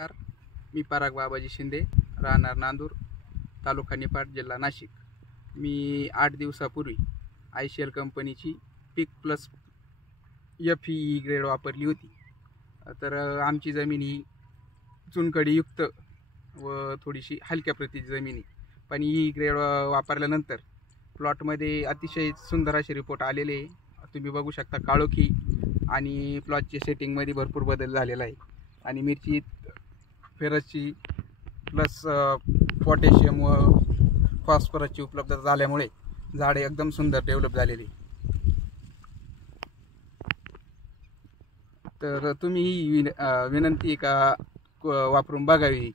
मी पराग बाबाजी शिंदे, राहणार नांदूर, तालुका निफाड, जिल्हा नाशिक। मी 8 दिवसापूर्वी ICL कंपनीची पीक प्लस FE ग्रेड वापरली होती। तर आमची जमीन ही चुनखडीयुक्त व थोडीशी हलक्या प्रतीची जमीन आहे, पण ही ग्रेड वापरल्यानंतर प्लॉटमध्ये अतिशय सुंदर असे रिपोर्ट आलेले आहे। तुम्ही बघू शकता, काळोखी आणि प्लॉटचे सेटिंगमध्ये भरपूर बदल झालेला आहे आणि मिरची फेरसची प्लस पोटॅशियम व फॉस्फरसची उपलब्धता झाल्यामुळे झाडे एकदम सुंदर डेव्हलप झालेली। तर तुम्ही ही विनंती का वापरून बघावी।